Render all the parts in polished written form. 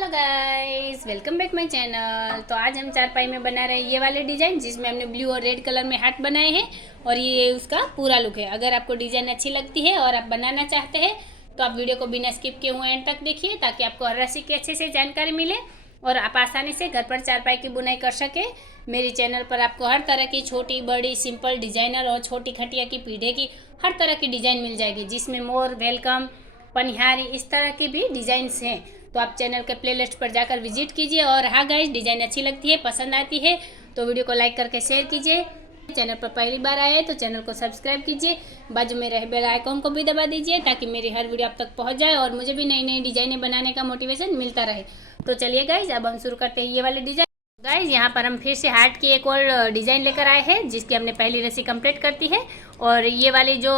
Hello guys, welcome back my channel. तो आज हम चारपाई में बना रहे हैं ये वाले डिज़ाइन, जिसमें हमने ब्लू और रेड कलर में हार्ट बनाए हैं और ये उसका पूरा लुक है। अगर आपको डिज़ाइन अच्छी लगती है और आप बनाना चाहते हैं तो आप वीडियो को बिना स्किप किए हुए एंड तक देखिए, ताकि आपको हर राशि की अच्छे से जानकारी मिले और आप आसानी से घर पर चारपाई की बुनाई कर सके। मेरे चैनल पर आपको हर तरह की छोटी बड़ी सिंपल डिज़ाइनर और छोटी खटिया की पीढ़े की हर तरह की डिज़ाइन मिल जाएगी, जिसमें मोर, वेलकम, पनिहारी, इस तरह की भी डिज़ाइंस हैं। तो आप चैनल के प्लेलिस्ट पर जाकर विजिट कीजिए। और हाँ गाइस, डिज़ाइन अच्छी लगती है, पसंद आती है तो वीडियो को लाइक करके शेयर कीजिए। चैनल पर पहली बार आए हैं तो चैनल को सब्सक्राइब कीजिए, बाजू में रहे बेल आइकॉन को भी दबा दीजिए, ताकि मेरी हर वीडियो आप तक पहुंच जाए और मुझे भी नई नई डिज़ाइनें बनाने का मोटिवेशन मिलता रहे। तो चलिए गाइस, अब हम शुरू करते हैं ये वाले डिज़ाइन। गाइस, यहाँ पर हम फिर से हार्ट की एक और डिज़ाइन लेकर आए हैं, जिसकी हमने पहली रस्सी कंप्लीट करती है। और ये वाली जो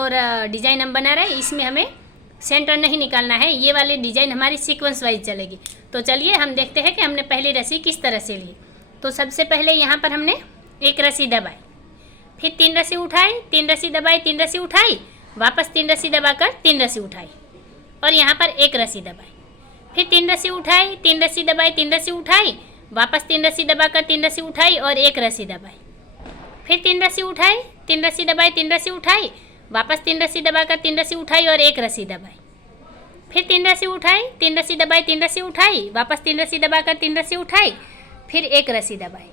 डिज़ाइन हम बना रहे हैं, इसमें हमें सेंटर नहीं निकालना है, ये वाली डिज़ाइन हमारी सीक्वेंस वाइज चलेगी। तो चलिए हम देखते हैं कि हमने पहली रस्सी किस तरह से ली। तो सबसे पहले यहाँ पर हमने एक रस्सी दबाई, फिर 3 रस्सी उठाई, 3 रस्सी दबाई, 3 रस्सी उठाई, वापस 3 रस्सी दबाकर 3 रस्सी उठाई और यहाँ पर एक रस्सी दबाई, फिर 3 रस्सी उठाई, 3 रस्सी दबाई, 3 रस्सी उठाई, वापस 3 रस्सी दबाकर 3 रस्सी उठाई और एक रस्सी दबाई, फिर 3 रस्सी उठाई, 3 रस्सी दबाई, 3 रस्सी उठाई, वापस 3 रस्सी दबाकर 3 रस्सी उठाई और एक रस्सी दबाई, फिर 3 रस्सी उठाई, 3 रस्सी दबाई, 3 रस्सी उठाई, वापस 3 रस्सी दबाकर 3 रस्सी उठाई, फिर एक रस्सी दबाई,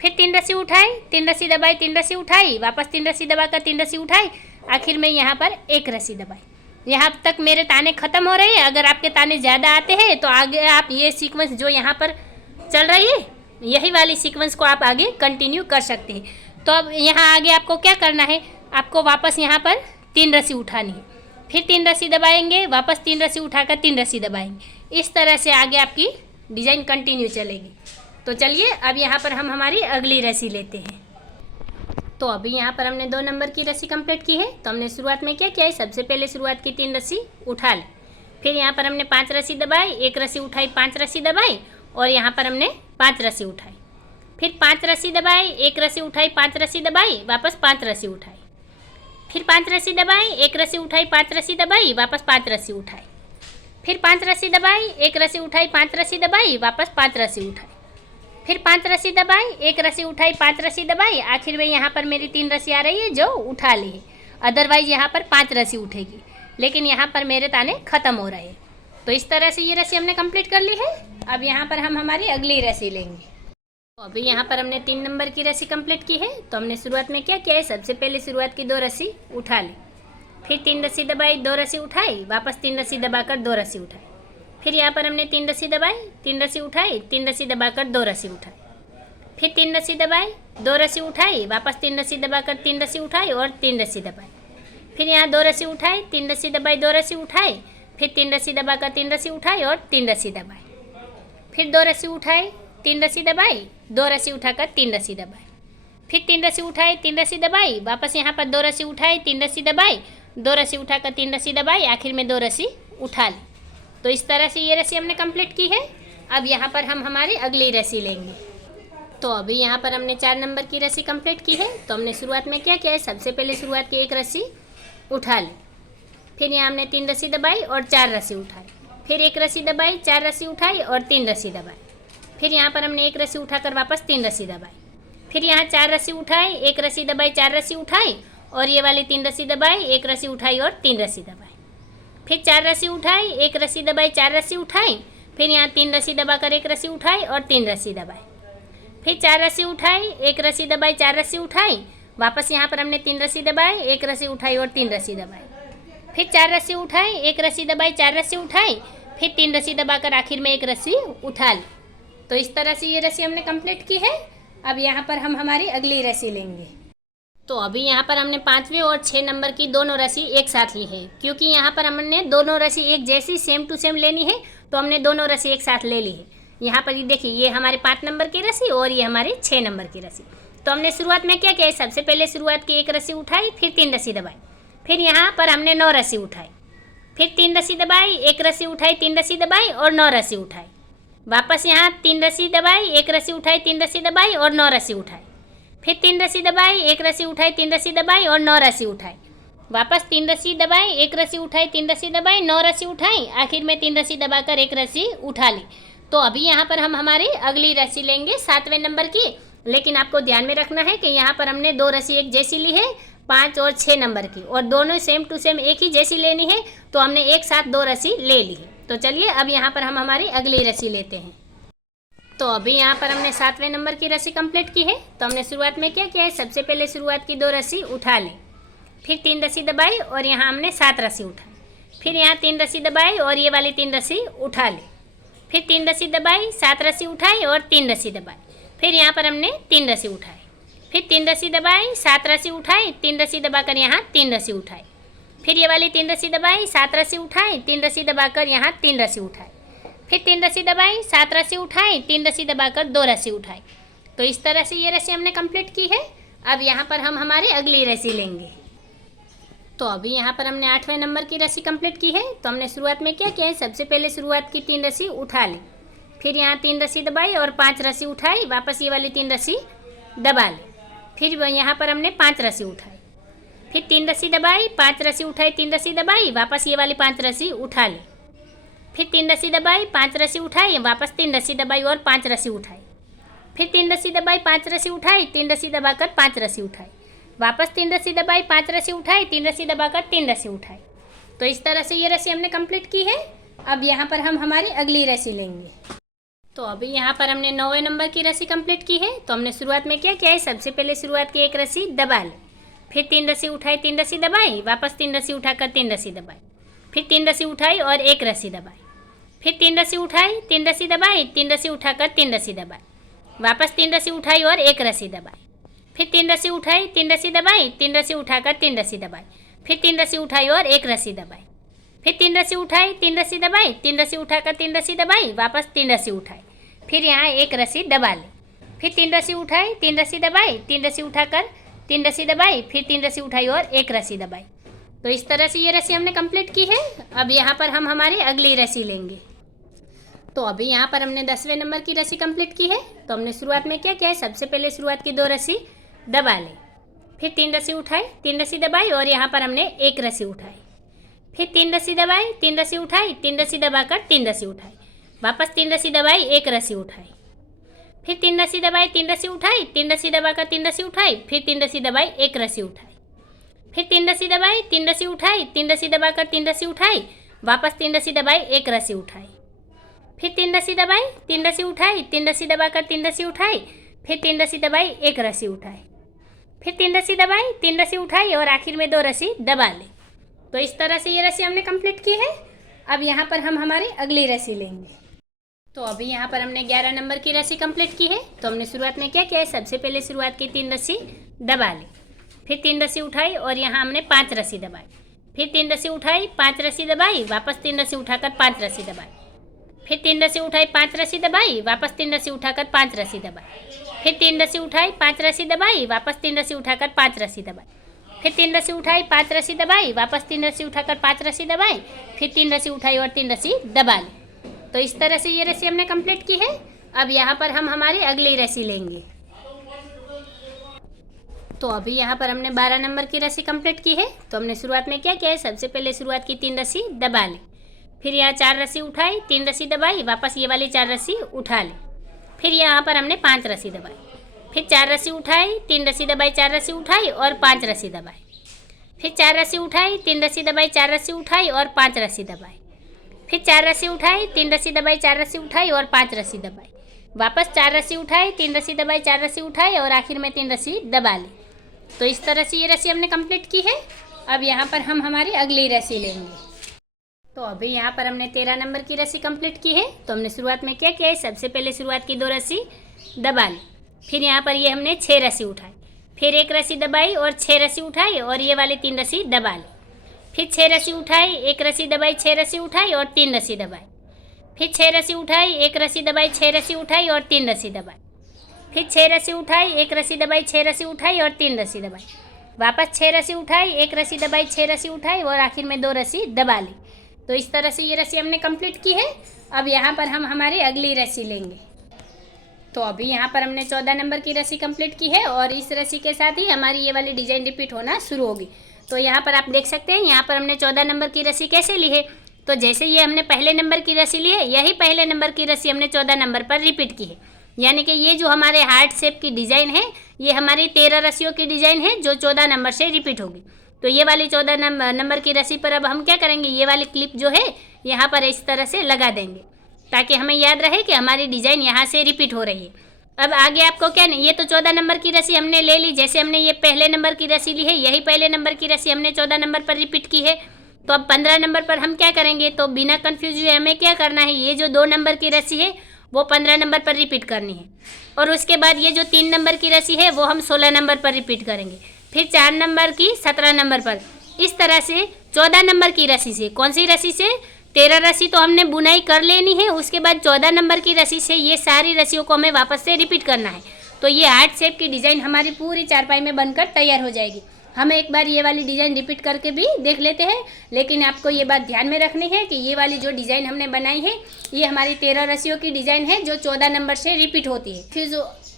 फिर 3 रस्सी उठाई, 3 रस्सी दबाई, 3 रस्सी उठाई, वापस 3 रस्सी दबाकर 3 रस्सी उठाई, आखिर में यहाँ पर एक रस्सी दबाई। यहाँ तक मेरे ताने ख़त्म हो रहे हैं। अगर आपके ताने ज़्यादा आते हैं तो आगे आप ये सीक्वेंस जो यहाँ पर चल रही है, यही वाली सीक्वेंस को आप आगे कंटिन्यू कर सकते हैं। तो अब यहाँ आगे आपको क्या करना है, आपको वापस यहाँ पर 3 रस्सी उठानी है, फिर 3 रस्सी दबाएंगे, वापस 3 रस्सी उठाकर 3 रस्सी दबाएंगे। इस तरह से आगे आपकी डिज़ाइन कंटिन्यू चलेगी। तो चलिए अब यहाँ पर हम हमारी अगली रस्सी लेते हैं। तो अभी यहाँ पर हमने 2 नंबर की रस्सी कंप्लीट की है। तो हमने शुरुआत में क्या किया है, सबसे पहले शुरुआत की 3 रस्सी उठा ली, फिर यहाँ पर हमने 5 रस्सी दबाई, एक रस्सी उठाई, 5 रस्सी दबाई और यहाँ पर हमने 5 रस्सी उठाई, फिर 5 रस्सी दबाई, एक रस्सी उठाई, 5 रस्सी दबाई, वापस 5 रस्सी उठाई, फिर 5 रस्सी दबाई, एक रस्सी उठाई, 5 रस्सी दबाई, वापस 5 रस्सी उठाई, फिर 5 रस्सी दबाई, एक रस्सी उठाई, 5 रस्सी दबाई, वापस 5 रस्सी उठाई, फिर 5 रस्सी दबाई, एक रस्सी उठाई, 5 रस्सी दबाई, आखिर में यहाँ पर मेरी 3 रस्सी आ रही है जो उठा ली है। अदरवाइज यहाँ पर 5 रस्सी उठेगी, लेकिन यहाँ पर मेरे ताने ख़त्म हो रहे हैं। तो इस तरह से ये रस्सी हमने कंप्लीट कर ली है। अब यहाँ पर हम हमारी अगली रस्सी लेंगे। तो अभी यहाँ पर हमने 3 नंबर की रस्सी कंप्लीट की है। तो हमने शुरुआत में क्या किया है, सबसे पहले शुरुआत की 2 रस्सी उठा ली, फिर 3 रस्सी दबाई, 2 रस्सी उठाई, वापस 3 रस्सी दबाकर 2 रस्सी उठाई, फिर यहाँ पर हमने 3 रस्सी दबाई, 3 रस्सी उठाई, 3 रस्सी दबाकर 2 रस्सी उठाई, फिर 3 रस्सी दबाई, 2 रस्सी उठाई, वापस 3 रस्सी दबाकर 3 रस्सी उठाई और 3 रस्सी दबाई, फिर यहाँ 2 रस्सी उठाई, 3 रस्सी दबाई, 2 रस्सी उठाई, फिर 3 रस्सी दबाकर 3 रस्सी उठाई और 3 रस्सी दबाई, फिर 2 रस्सी उठाई, 3 रस्सी दबाई, 2 रस्सी उठाकर 3 रस्सी दबाई, फिर 3 रस्सी उठाई, 3 रस्सी दबाई, वापस यहाँ पर 2 रस्सी उठाई, 3 रस्सी दबाई, 2 रस्सी उठाकर 3 रस्सी दबाई, आखिर में 2 रस्सी उठा ली। तो इस तरह से ये रस्सी हमने कंप्लीट की है। अब यहाँ पर हम हमारी अगली रस्सी लेंगे। तो अभी यहाँ पर हमने 4 नंबर की रस्सी कंप्लीट की है। तो हमने शुरुआत में क्या किया है, सबसे पहले शुरुआत की एक रस्सी उठा ली, फिर यहाँ हमने 3 रस्सी दबाई और 4 रस्सी उठाई, फिर एक रस्सी दबाई, 4 रस्सी उठाई और 3 रस्सी दबाई, फिर यहाँ पर हमने एक रस्सी उठाकर वापस 3 रस्सी दबाई, फिर यहाँ 4 रस्सी उठाई, एक रस्सी दबाई, 4 रस्सी उठाई और ये वाली 3 रस्सी दबाई, एक रस्सी उठाई और 3 रस्सी दबाई, फिर 4 रस्सी उठाई, एक रस्सी दबाई, 4 रस्सी उठाई, फिर यहाँ 3 रस्सी दबाकर एक रस्सी उठाई और 3 रस्सी दबाई, फिर 4 रस्सी उठाई, एक रस्सी दबाई, 4 रस्सी उठाई, वापस यहाँ पर हमने 3 रस्सी दबाई, एक रस्सी उठाई और 3 रस्सी दबाई, फिर 4 रस्सी उठाई, एक रस्सी दबाई, 4 रस्सी उठाई, फिर 3 रस्सी दबाकर आखिर में एक रस्सी उठा ली। तो इस तरह से ये रस्सी हमने कंप्लीट की है। अब यहाँ पर हम हमारी अगली रस्सी लेंगे। तो अभी यहाँ पर हमने 5वें और 6 नंबर की दोनों रस्सी एक साथ ली है, क्योंकि यहाँ पर हमने दोनों रस्सी एक जैसी सेम टू सेम लेनी है, तो हमने दोनों रस्सी एक साथ ले ली है। यहाँ पर ये देखिए, ये हमारे 5 नंबर की रस्सी और ये हमारी 6 नंबर की रस्सी। तो हमने शुरुआत में क्या किया, सबसे पहले शुरुआत की एक रस्सी उठाई, फिर 3 रस्सी दबाई, फिर यहाँ पर हमने 9 रस्सी उठाई, फिर 3 रस्सी दबाई, एक रस्सी उठाई, 3 रस्सी दबाई और 9 रस्सी उठाई, वापस यहाँ 3 रस्सी दबाई, एक रस्सी उठाई, 3 रस्सी दबाई और 9 रस्सी उठाई, फिर 3 रस्सी दबाई, एक रस्सी उठाई, 3 रस्सी दबाई और 9 रस्सी उठाई, वापस 3 रस्सी दबाई, एक रस्सी उठाई, 3 रस्सी दबाई, 9 रस्सी उठाई, आखिर में 3 रस्सी दबाकर एक रस्सी उठा ली। तो अभी यहाँ पर हम हमारी अगली रस्सी लेंगे 7वें नंबर की, लेकिन आपको ध्यान में रखना है कि यहाँ पर हमने 2 रस्सी एक जैसी ली है 5 और 6 नंबर की, और दोनों सेम टू सेम एक ही जैसी लेनी है, तो हमने एक साथ 2 रस्सी ले ली है। तो चलिए अब यहाँ पर हम हमारी अगली रस्सी लेते हैं। तो अभी यहाँ पर हमने 7वें नंबर की रस्सी कंप्लीट की है। तो हमने शुरुआत में क्या किया है, सबसे पहले शुरुआत की 2 रस्सी उठा लें, फिर 3 रस्सी दबाई और यहाँ हमने 7 रस्सी उठाई, फिर यहाँ 3 रस्सी दबाई और ये वाली 3 रस्सी उठा ली, फिर 3 रस्सी दबाई, 7 रस्सी उठाई और 3 रस्सी दबाई, फिर यहाँ पर हमने 3 रस्सी उठाई, फिर 3 रस्सी दबाई, 7 रस्सी उठाई, 3 रस्सी दबाकर यहाँ 3 रस्सी उठाई, फिर ये वाली 3 रस्सी दबाई, 7 रस्सी उठाई, 3 रस्सी दबाकर यहाँ 3 रस्सी उठाई, फिर 3 रस्सी दबाई, 7 रस्सी उठाई, 3 रस्सी दबाकर 2 रस्सी उठाई। तो इस तरह से ये रस्सी हमने कंप्लीट की है। अब यहाँ पर हम हमारी अगली रस्सी लेंगे। तो अभी यहाँ पर हमने 8वें नंबर की रस्सी कंप्लीट की है। तो हमने शुरुआत में क्या किया है, सबसे पहले शुरुआत की 3 रस्सी उठा ली, फिर यहाँ 3 रस्सी दबाई और 5 रस्सी उठाई, वापस ये वाली 3 रस्सी दबा ली, फिर यहाँ पर हमने 5 रस्सी उठाई, फिर 3 रस्सी दबाई, 5 रस्सी उठाई, 3 रस्सी दबाई, वापस ये वाली 5 रस्सी उठा ली, फिर 3 रस्सी दबाई, 5 रस्सी उठाई, वापस 3 रस्सी दबाई और 5 रस्सी उठाई, फिर 3 रस्सी दबाई, 5 रस्सी उठाई, 3 रस्सी दबाकर 5 रस्सी उठाई, वापस 3 रस्सी दबाई, 5 रस्सी उठाई, 3 रस्सी दबाकर 3 रस्सी उठाई। तो इस तरह से ये रस्सी हमने कंप्लीट की है। अब यहाँ पर हम हमारी अगली रस्सी लेंगे। तो अभी यहाँ पर हमने 9वें नंबर की रस्सी कंप्लीट की है। तो हमने शुरुआत में क्या किया है, सबसे पहले शुरुआत की 1 रस्सी दबा ली, फिर 3 रस्सी उठाई, 3 रस्सी दबाई, वापस 3 रस्सी उठाकर 3 रस्सी दबाई, फिर 3 रस्सी उठाई और 1 रस्सी दबाई, फिर 3 रस्सी उठाई, 3 रस्सी दबाई, 3 रस्सी उठाकर 3 रस्सी दबाई, वापस 3 रस्सी उठाई और 1 रस्सी दबाई, फिर 3 रस्सी उठाई, 3 रस्सी दबाई, 3 रस्सी उठाकर 3 रस्सी दबाई, फिर 3 रस्सी उठाई और 1 रस्सी दबाई, फिर 3 रस्सी उठाई, 3 रस्सी दबाई, 3 रस्सी उठाकर 3 रस्सी दबाई, वापस 3 रस्सी उठाई, फिर यहाँ 1 रस्सी दबा ली, फिर 3 रस्सी उठाई, 3 रस्सी दबाई, 3 रस्सी उठाकर 3 रस्सी दबाई, फिर 3 रस्सी उठाई और 1 रस्सी दबाई। तो इस तरह से ये रस्सी हमने कंप्लीट की है। अब यहाँ पर हम हमारी अगली रस्सी लेंगे। तो अभी यहाँ पर हमने 10वें नंबर की रस्सी कंप्लीट की है। तो हमने शुरुआत में क्या किया है, सबसे पहले शुरुआत की 2 रस्सी दबा ली, फिर 3 रस्सी उठाई, 3 रस्सी दबाई और यहाँ पर हमने 1 रस्सी उठाई, फिर 3 रस्सी दबाई, 3 रस्सी उठाई, 3 रस्सी दबाकर 3 रस्सी उठाई, वापस 3 रस्सी दबाई, 1 रस्सी उठाई, फिर 3 रस्सी दबाई, 3 रस्सी उठाई, 3 रस्सी दबाकर 3 रस्सी उठाई, फिर 3 रस्सी दबाई, 1 रस्सी उठाई, फिर 3 रस्सी दबाई, 3 रस्सी उठाई, 3 रस्सी दबाकर 3 रस्सी उठाई, वापस 3 रस्सी दबाई, 1 रस्सी उठाई, फिर 3 रस्सी दबाई, 3 रस्सी उठाई, 3 रस्सी दबाकर 3 रस्सी उठाई, फिर 3 रस्सी दबाई, 1 रस्सी उठाई, फिर 3 रस्सी दबाई, 3 रस्सी उठाई और आखिर में 2 रस्सी दबा ली। तो इस तरह से ये रस्सी हमने कंप्लीट की है। अब यहाँ पर हम हमारी अगली रस्सी लेंगे। तो अभी यहाँ पर हमने 11 नंबर की रस्सी कंप्लीट की है। तो हमने शुरुआत में क्या किया है, सबसे पहले शुरुआत की 3 रस्सी दबा ली, फिर 3 रस्सी उठाई और यहाँ हमने 5 रस्सी दबाई, फिर 3 रस्सी उठाई, 5 रस्सी दबाई, वापस 3 रस्सी उठाकर 5 रस्सी दबाई, फिर 3 रस्सी उठाई, 5 रस्सी दबाई, वापस 3 रस्सी उठाकर 5 रस्सी दबाई, फिर 3 रस्सी उठाई, 5 रस्सी दबाई, वापस 3 रस्सी उठाकर 5 रस्सी दबाई, फिर 3 रस्सी उठाई, 5 रस्सी दबाई, वापस 3 रस्सी उठाकर 5 रस्सी दबाई, फिर 3 रस्सी उठाई और 3 रस्सी दबा ली। तो इस तरह से ये रस्सी हमने कंप्लीट की है। अब यहाँ पर हम हमारी अगली रस्सी लेंगे। तो अभी यहाँ पर हमने 12 नंबर की रस्सी कंप्लीट की है। तो हमने शुरुआत में क्या किया है, सबसे पहले शुरुआत की 3 रस्सी दबा ली, फिर यहाँ 4 रस्सी उठाई, 3 रस्सी दबाई, वापस ये वाली 4 रस्सी उठा ली, फिर यहाँ पर हमने 5 रस्सी दबाई, फिर 4 रस्सी उठाई, 3 रस्सी दबाई, 4 रस्सी उठाई और 5 रस्सी दबाई, फिर 4 रस्सी उठाई, 3 रस्सी दबाई, 4 रस्सी उठाई और 5 रस्सी दबाई, फिर 4 रस्सी उठाई, 3 रस्सी दबाई, 4 रस्सी उठाई और 5 रस्सी दबाई, वापस 4 रस्सी उठाई, 3 रस्सी दबाई, 4 रस्सी उठाई और आखिर में 3 रस्सी दबा ली। तो इस तरह से ये रस्सी हमने कंप्लीट की है। अब यहाँ पर हम हमारी अगली रस्सी लेंगे। तो अभी यहाँ पर हमने 13 नंबर की रस्सी कंप्लीट की है। तो हमने शुरुआत में क्या किया है, सबसे पहले शुरुआत की 2 रस्सी दबा ली, फिर यहाँ पर ये हमने 6 रस्सी उठाई, फिर 1 रस्सी दबाई और 6 रस्सी उठाई और ये वाली 3 रस्सी दबा ली, फिर 6 रस्सी उठाई, 1 रस्सी दबाई, 6 रस्सी उठाई और 3 रस्सी दबाई, फिर 6 रस्सी उठाई, 1 रस्सी दबाई, 6 रस्सी उठाई और 3 रस्सी दबाई, फिर 6 रस्सी उठाई, 1 रस्सी दबाई, 6 रस्सी उठाई और 3 रस्सी दबाई, वापस 6 रस्सी उठाई, 1 रस्सी दबाई, 6 रस्सी उठाई और आखिर में 2 रस्सी दबा ली। तो इस तरह से ये रस्सी हमने कंप्लीट की है। अब यहाँ पर हम हमारी अगली रस्सी लेंगे। तो अभी यहाँ पर हमने 14 नंबर की रस्सी कंप्लीट की है और इस रस्सी के साथ ही हमारी ये वाली डिज़ाइन रिपीट होना शुरू होगी। तो यहाँ पर आप देख सकते हैं, यहाँ पर हमने 14 नंबर की रस्सी कैसे ली है। तो जैसे ये हमने पहले नंबर की रस्सी ली है, यही पहले नंबर की रस्सी हमने 14 नंबर पर रिपीट की है। यानी कि ये जो हमारे हार्ट शेप की डिज़ाइन है, ये हमारी 13 रस्सियों की डिज़ाइन है जो 14 नंबर से रिपीट होगी। तो ये वाली 14 नंबर की रस्सी पर अब हम क्या करेंगे, ये वाली क्लिप जो है यहाँ पर इस तरह से लगा देंगे, ताकि हमें याद रहे कि हमारी डिज़ाइन यहाँ से रिपीट हो रही है। अब आगे आपको क्या नहीं, ये तो 14 नंबर की रस्सी हमने ले ली, जैसे हमने ये पहले नंबर की रस्सी ली है, यही पहले नंबर की रस्सी हमने 14 नंबर पर रिपीट की है। तो अब 15 नंबर पर हम क्या करेंगे, तो बिना कन्फ्यूज हुए हमें क्या करना है, ये जो 2 नंबर की रस्सी है वो 15 नंबर पर रिपीट करनी है, और उसके बाद ये जो 3 नंबर की रस्सी है वो हम 16 नंबर पर रिपीट करेंगे, फिर 4 नंबर की 17 नंबर पर। इस तरह से 14 नंबर की रस्सी से, कौन सी रस्सी से, 13 रस्सी तो हमने बुनाई कर लेनी है, उसके बाद 14 नंबर की रस्सी से ये सारी रस्सियों को हमें वापस से रिपीट करना है। तो ये हार्ट शेप की डिज़ाइन हमारी पूरी चारपाई में बनकर तैयार हो जाएगी। हम एक बार ये वाली डिज़ाइन रिपीट करके भी देख लेते हैं, लेकिन आपको ये बात ध्यान में रखनी है कि ये वाली जो डिज़ाइन हमने बनाई है ये हमारी 13 रस्सियों की डिज़ाइन है जो 14 नंबर से रिपीट होती है। फिर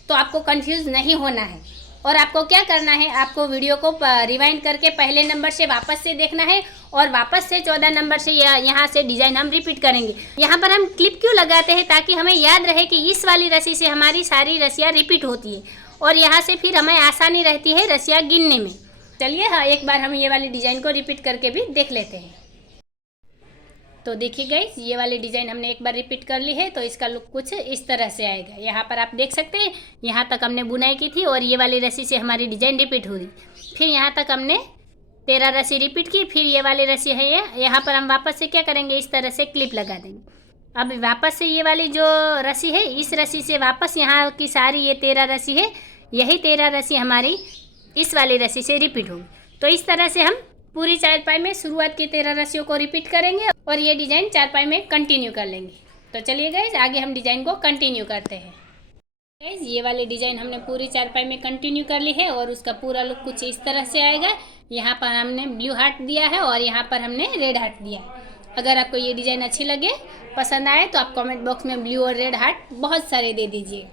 तो आपको कंफ्यूज नहीं होना है, और आपको क्या करना है, आपको वीडियो को रिवाइंड करके पहले नंबर से वापस से देखना है, और वापस से 14 नंबर से यहाँ से डिज़ाइन हम रिपीट करेंगे। यहाँ पर हम क्लिप क्यों लगाते हैं, ताकि हमें याद रहे कि इस वाली रस्सी से हमारी सारी रस्सियाँ रिपीट होती है, और यहाँ से फिर हमें आसानी रहती है रस्सियाँ गिनने में। चलिए हाँ, एक बार हम ये वाली डिज़ाइन को रिपीट करके भी देख लेते हैं। तो देखिए गाइस, ये वाली डिज़ाइन हमने एक बार रिपीट कर ली है, तो इसका लुक कुछ इस तरह से आएगा। यहाँ पर आप देख सकते हैं, यहाँ तक हमने बुनाई की थी और ये वाली रस्सी से हमारी डिज़ाइन रिपीट हुई। फिर यहाँ तक हमने 13 रस्सी रिपीट की, फिर ये वाली रस्सी है यहाँ पर हम वापस से क्या करेंगे, इस तरह से क्लिप लगा देंगे। अब वापस से ये वाली जो रस्सी है, इस रस्सी से वापस यहाँ की सारी ये 13 रस्सी है, यही 13 रस्सी हमारी इस वाली रस्सी से रिपीट होगी। तो इस तरह से हम पूरी चारपाई में शुरुआत की 13 रस्सियों को रिपीट करेंगे और ये डिज़ाइन चारपाई में कंटिन्यू कर लेंगे। तो चलिए गाइस, आगे हम डिज़ाइन को कंटिन्यू करते हैं। गाइस, ये वाली डिज़ाइन हमने पूरी चारपाई में कंटिन्यू कर ली है, और उसका पूरा लुक कुछ इस तरह से आएगा। यहाँ पर हमने ब्लू हार्ट दिया है और यहाँ पर हमने रेड हार्ट दिया है। अगर आपको ये डिज़ाइन अच्छी लगे, पसंद आए, तो आप कमेंट बॉक्स में ब्लू और रेड हार्ट बहुत सारे दे दीजिए।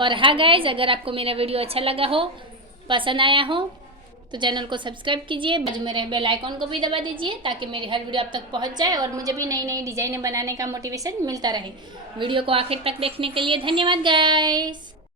और हाँ गाइस, अगर आपको मेरा वीडियो अच्छा लगा हो, पसंद आया हो, तो चैनल को सब्सक्राइब कीजिए, बाजू में रहे बेल आइकॉन को भी दबा दीजिए, ताकि मेरी हर वीडियो आप तक पहुंच जाए और मुझे भी नई नई डिज़ाइनें बनाने का मोटिवेशन मिलता रहे। वीडियो को आखिर तक देखने के लिए धन्यवाद गाइस।